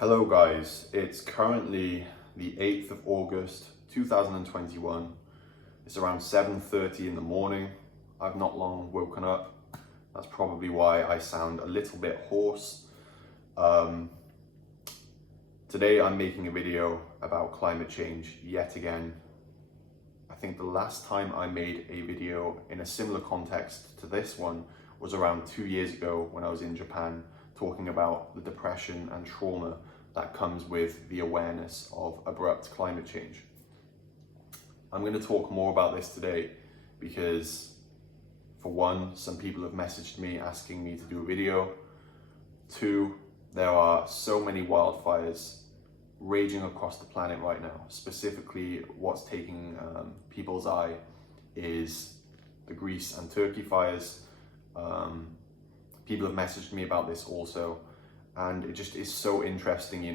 Hello guys, it's currently the 8th of August 2021. It's around 7:30 in the morning. I've not long woken up. That's probably why I sound a little bit hoarse. Today I'm making a video about climate change yet again. I think the last time I made a video in a similar context to this one was around 2 years ago when I was in Japan, talking about the depression and trauma that comes with the awareness of abrupt climate change. I'm going to talk more about this today because, for one, some people have messaged me asking me to do a video. Two, there are so many wildfires raging across the planet right now. Specifically, what's taking people's eye is the Greece and Turkey fires. People have messaged me about this also, and it just is so interesting.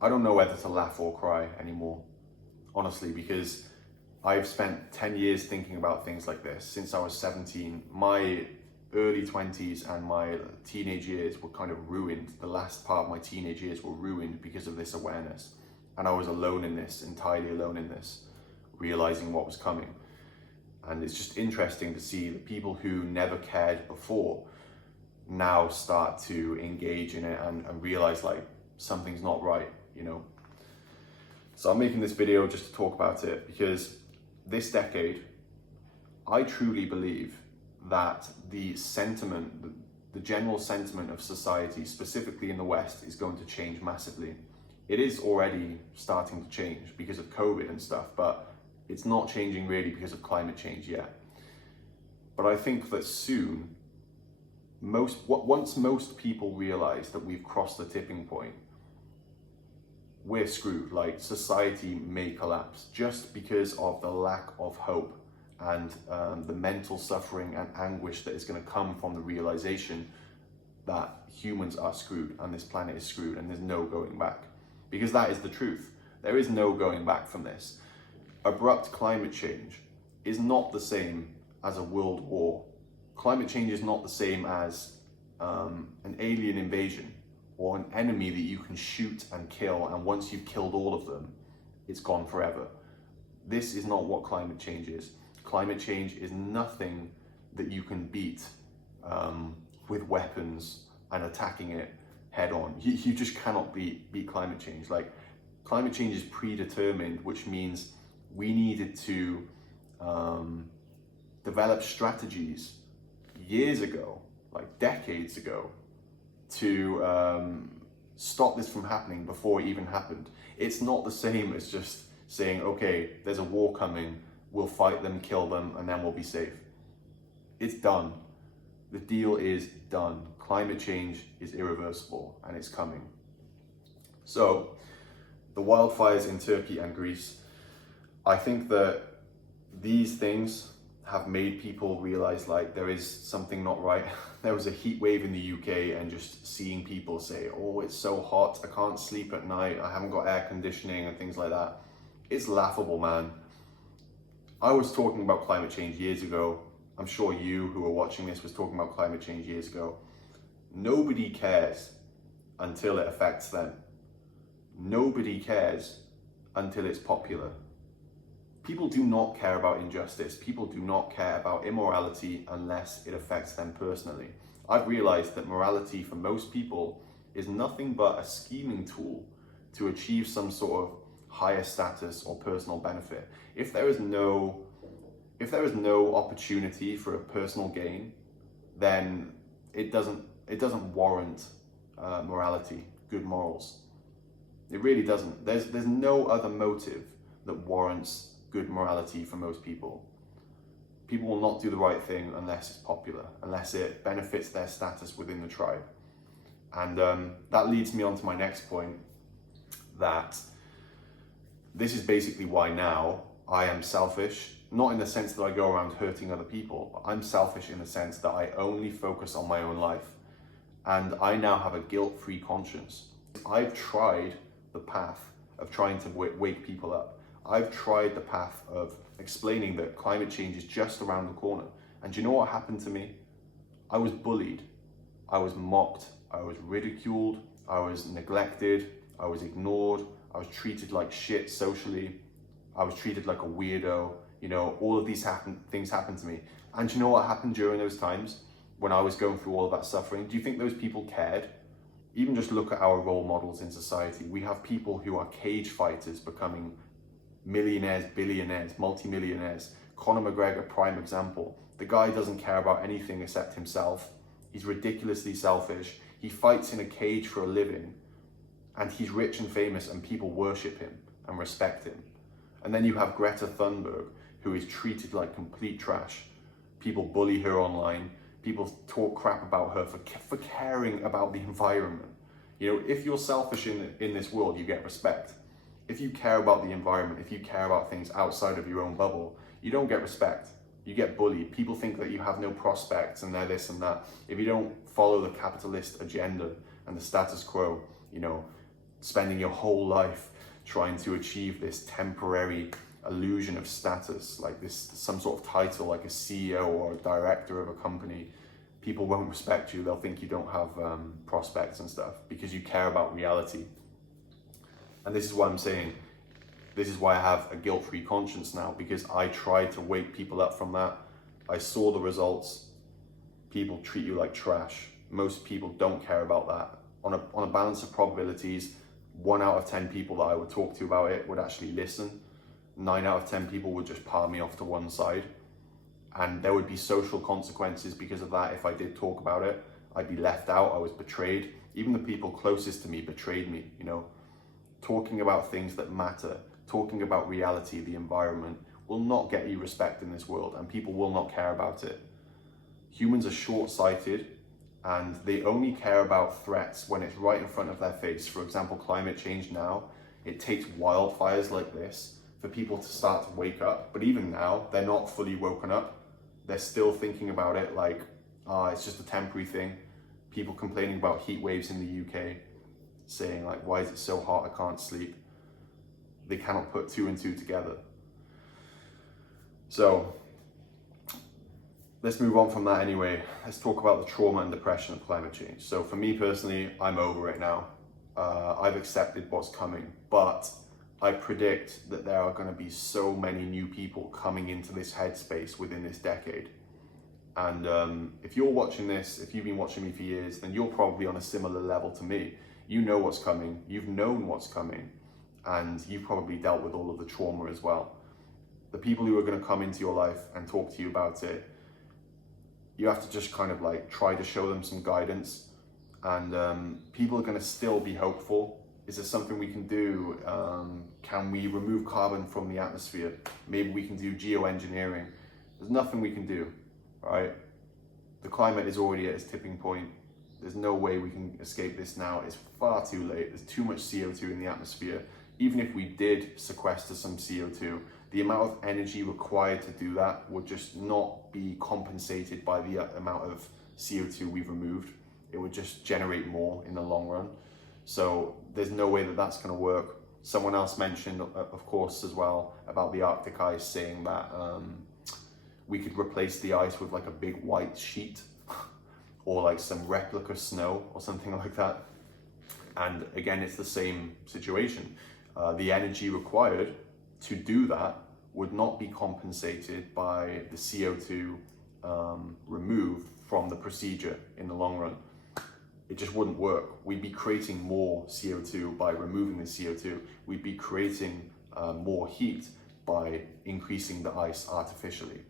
I don't know whether to laugh or cry anymore, honestly, because I've spent 10 years thinking about things like this since I was 17. My early 20s and my teenage years were kind of ruined. The last part of my teenage years were ruined because of this awareness, and I was alone in this, entirely alone in this, realizing what was coming. And it's just interesting to see the people who never cared before now start to engage in it and realize like something's not right. So I'm making this video just to talk about it because this decade, I truly believe that the general sentiment of society, specifically in the West, is going to change massively. It is already starting to change because of COVID and stuff, but it's not changing really because of climate change yet. But I think that soon, once most people realize that we've crossed the tipping point, we're screwed. Like, society may collapse just because of the lack of hope and the mental suffering and anguish that is going to come from the realization that humans are screwed and this planet is screwed and there's no going back. Because that is the truth. There is no going back from this. Abrupt climate change is not the same as a world war. Climate change is not the same as an alien invasion or an enemy that you can shoot and kill, and once you've killed all of them, it's gone forever. This is not what climate change is. Climate change is nothing that you can beat with weapons and attacking it head on. You just cannot beat climate change. Like, climate change is predetermined, which means we needed to develop strategies years ago, like decades ago, to stop this from happening before it even happened. It's not the same as just saying, okay, there's a war coming, we'll fight them, kill them, and then we'll be safe. It's done. The deal is done. Climate change is irreversible and it's coming. So, the wildfires in Turkey and Greece, I think that these things have made people realize like there is something not right. There was a heat wave in the UK, and just seeing people say, oh, it's so hot, I can't sleep at night, I haven't got air conditioning and things like that. It's laughable, man. I was talking about climate change years ago. I'm sure you who are watching this was talking about climate change years ago. Nobody cares until it affects them. Nobody cares until it's popular. People do not care about injustice. People do not care about immorality unless it affects them personally. I've realized that morality for most people is nothing but a scheming tool to achieve some sort of higher status or personal benefit. If there is no opportunity for a personal gain, then it doesn't warrant morality, good morals. It really doesn't. There's no other motive that warrants good morality for most people. People will not do the right thing unless it's popular, unless it benefits their status within the tribe. And that leads me on to my next point, that this is basically why now I am selfish, not in the sense that I go around hurting other people, but I'm selfish in the sense that I only focus on my own life. And I now have a guilt-free conscience. I've tried the path of trying to wake people up. I've tried the path of explaining that climate change is just around the corner. And do you know what happened to me? I was bullied. I was mocked. I was ridiculed. I was neglected, I was ignored, I was treated like shit socially, I was treated like a weirdo. You know, all of these things happened to me. And do you know what happened during those times when I was going through all of that suffering? Do you think those people cared? Even just look at our role models in society. We have people who are cage fighters becoming millionaires, billionaires, multimillionaires. Conor McGregor, prime example. The guy doesn't care about anything except himself. He's ridiculously selfish. He fights in a cage for a living, and he's rich and famous, and people worship him and respect him. And then you have Greta Thunberg, who is treated like complete trash. People bully her online. People talk crap about her for caring about the environment. You know, if you're selfish in this world, you get respect. If you care about the environment, if you care about things outside of your own bubble, you don't get respect. You get bullied. People think that you have no prospects and they're this and that. If you don't follow the capitalist agenda and the status quo, you know, spending your whole life trying to achieve this temporary illusion of status, like this, some sort of title like a CEO or a director of a company, people won't respect you. They'll think you don't have prospects and stuff because you care about reality. And this is why I'm saying, this is why I have a guilt-free conscience now, because I tried to wake people up from that. I saw the results. People treat you like trash. Most people don't care about that. On a balance of probabilities, 1 out of 10 people that I would talk to about it would actually listen. 9 out of 10 people would just palm me off to one side. And there would be social consequences because of that. If I did talk about it, I'd be left out. I was betrayed. Even the people closest to me betrayed me, you know. Talking about things that matter, talking about reality, the environment, will not get you respect in this world, and people will not care about it. Humans are short-sighted, and they only care about threats when it's right in front of their face. For example, climate change now. It takes wildfires like this for people to start to wake up. But even now, they're not fully woken up. They're still thinking about it like, it's just a temporary thing. People complaining about heat waves in the UK, saying like, why is it so hot, I can't sleep. They cannot put 2 and 2 together. So let's move on from that anyway. Let's talk about the trauma and depression of climate change. So for me personally, I'm over it now. I've accepted what's coming, but I predict that there are going to be so many new people coming into this headspace within this decade. And if you're watching this, if you've been watching me for years, then you're probably on a similar level to me. You know what's coming, you've known what's coming, and you've probably dealt with all of the trauma as well. The people who are going to come into your life and talk to you about it, you have to just kind of like try to show them some guidance. And people are going to still be hopeful. Is there something we can do? Can we remove carbon from the atmosphere? Maybe we can do geoengineering. There's nothing we can do, right? The climate is already at its tipping point. There's no way we can escape this now. It's far too late. There's too much CO2 in the atmosphere. Even if we did sequester some CO2, the amount of energy required to do that would just not be compensated by the amount of CO2 we've removed. It would just generate more in the long run. So there's no way that that's going to work. Someone else mentioned, of course, as well, about the Arctic ice, saying that we could replace the ice with like a big white sheet or like some replica snow or something like that. And again, it's the same situation. The energy required to do that would not be compensated by the CO2 removed from the procedure in the long run. It just wouldn't work. We'd be creating more CO2 by removing the CO2. We'd be creating more heat by increasing the ice artificially.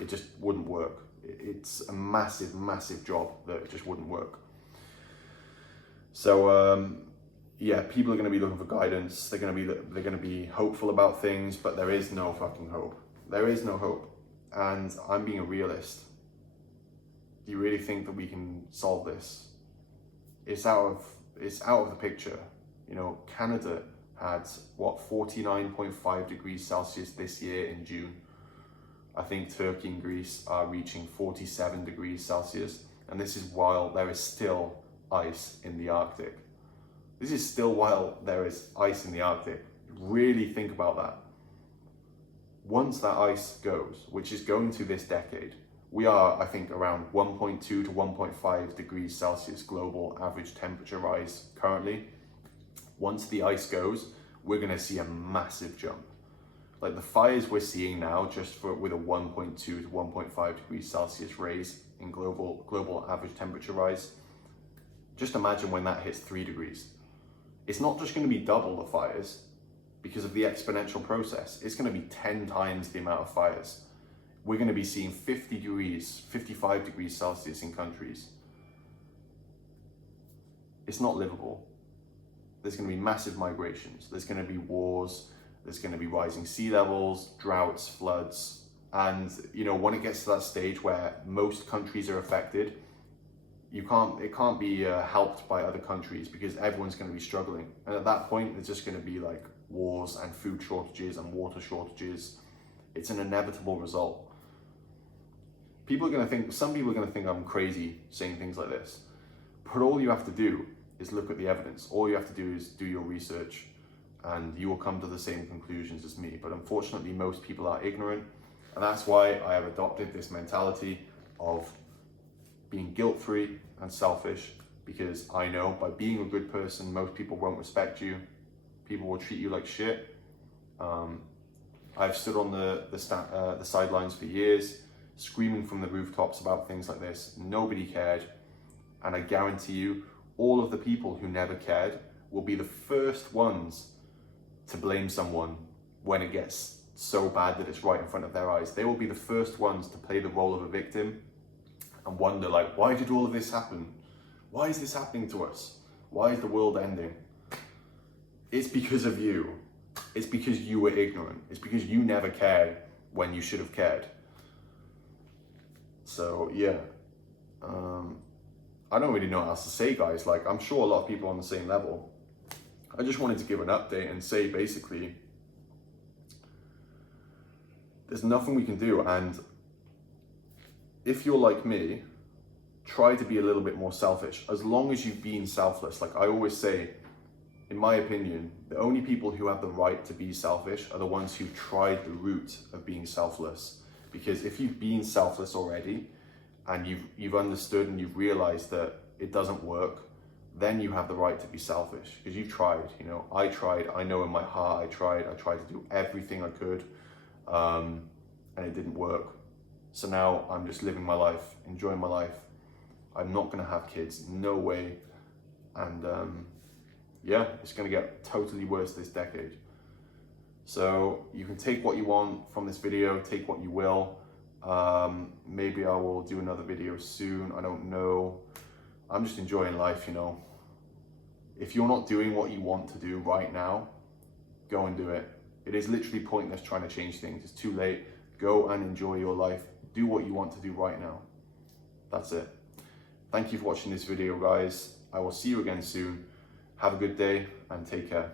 It just wouldn't work. It's a massive, massive job that just wouldn't work. So yeah, people are going to be looking for guidance. They're going to be hopeful about things, but there is no fucking hope. There is no hope. And I'm being a realist. Do you really think that we can solve this? It's out of the picture. You know, Canada had 49.5 degrees Celsius this year in June. I think Turkey and Greece are reaching 47 degrees Celsius, and this is while there is still ice in the Arctic. This is still while there is ice in the Arctic. Really think about that. Once that ice goes, which is going to this decade, We are, I think, around 1.2 to 1.5 degrees Celsius global average temperature rise currently. Once the ice goes, we're going to see a massive jump. Like the fires we're seeing now, with a 1.2 to 1.5 degrees Celsius raise in global average temperature rise, just imagine when that hits 3 degrees. It's not just going to be double the fires because of the exponential process. It's going to be 10 times the amount of fires. We're going to be seeing 50 degrees, 55 degrees Celsius in countries. It's not livable. There's going to be massive migrations. There's going to be wars. There's going to be rising sea levels, droughts, floods. And, you know, when it gets to that stage where most countries are affected, it can't be helped by other countries because everyone's going to be struggling. And at that point, it's just going to be like wars and food shortages and water shortages. It's an inevitable result. Some people are going to think I'm crazy saying things like this. But all you have to do is look at the evidence. All you have to do is do your research and you will come to the same conclusions as me. But unfortunately, most people are ignorant. And that's why I have adopted this mentality of being guilt-free and selfish, because I know by being a good person, most people won't respect you. People will treat you like shit. I've stood on the sidelines for years, screaming from the rooftops about things like this. Nobody cared. And I guarantee you, all of the people who never cared will be the first ones to blame someone when it gets so bad that it's right in front of their eyes. They will be the first ones to play the role of a victim and wonder, like, why did all of this happen? Why is this happening to us? Why is the world ending? It's because of you. It's because you were ignorant. It's because you never cared when you should have cared. So yeah, I don't really know what else to say, guys. Like, I'm sure a lot of people are on the same level. I just wanted to give an update and say, basically, there's nothing we can do. And if you're like me, try to be a little bit more selfish. As long as you've been selfless, like I always say, in my opinion, the only people who have the right to be selfish are the ones who've tried the route of being selfless. Because if you've been selfless already and you've understood and you've realized that it doesn't work, then you have the right to be selfish because you've tried. You know, I tried. I know in my heart I tried to do everything I could, and it didn't work. So now I'm just living my life, enjoying my life. I'm not gonna have kids, no way. And yeah, it's gonna get totally worse this decade. So you can take what you want from this video, take what you will. Maybe I will do another video soon, I don't know. I'm just enjoying life, you know. If you're not doing what you want to do right now, go and do it. It is literally pointless trying to change things. It's too late. Go and enjoy your life. Do what you want to do right now. That's it. Thank you for watching this video, guys. I will see you again soon. Have a good day and take care.